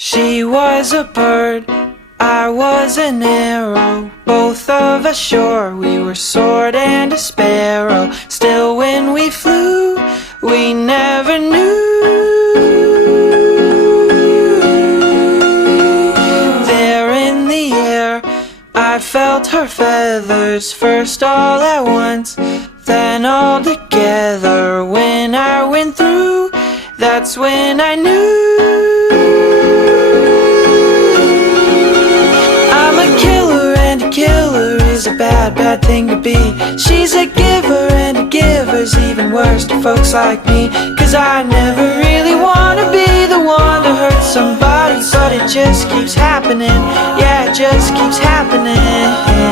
She was a bird, I was an arrow. Both of us sure we were sword and a sparrow. Still when we flew, we never knew. There in the air, I felt her feathers, first all at once, then all together. When I went through, that's when I knew. I'm a killer, and a killer is a bad, bad thing to be. She's a giver, and a giver's even worse to folks like me. Cause I never really wanna be the one to hurt somebody, but it just keeps happening. Yeah, it just keeps happening.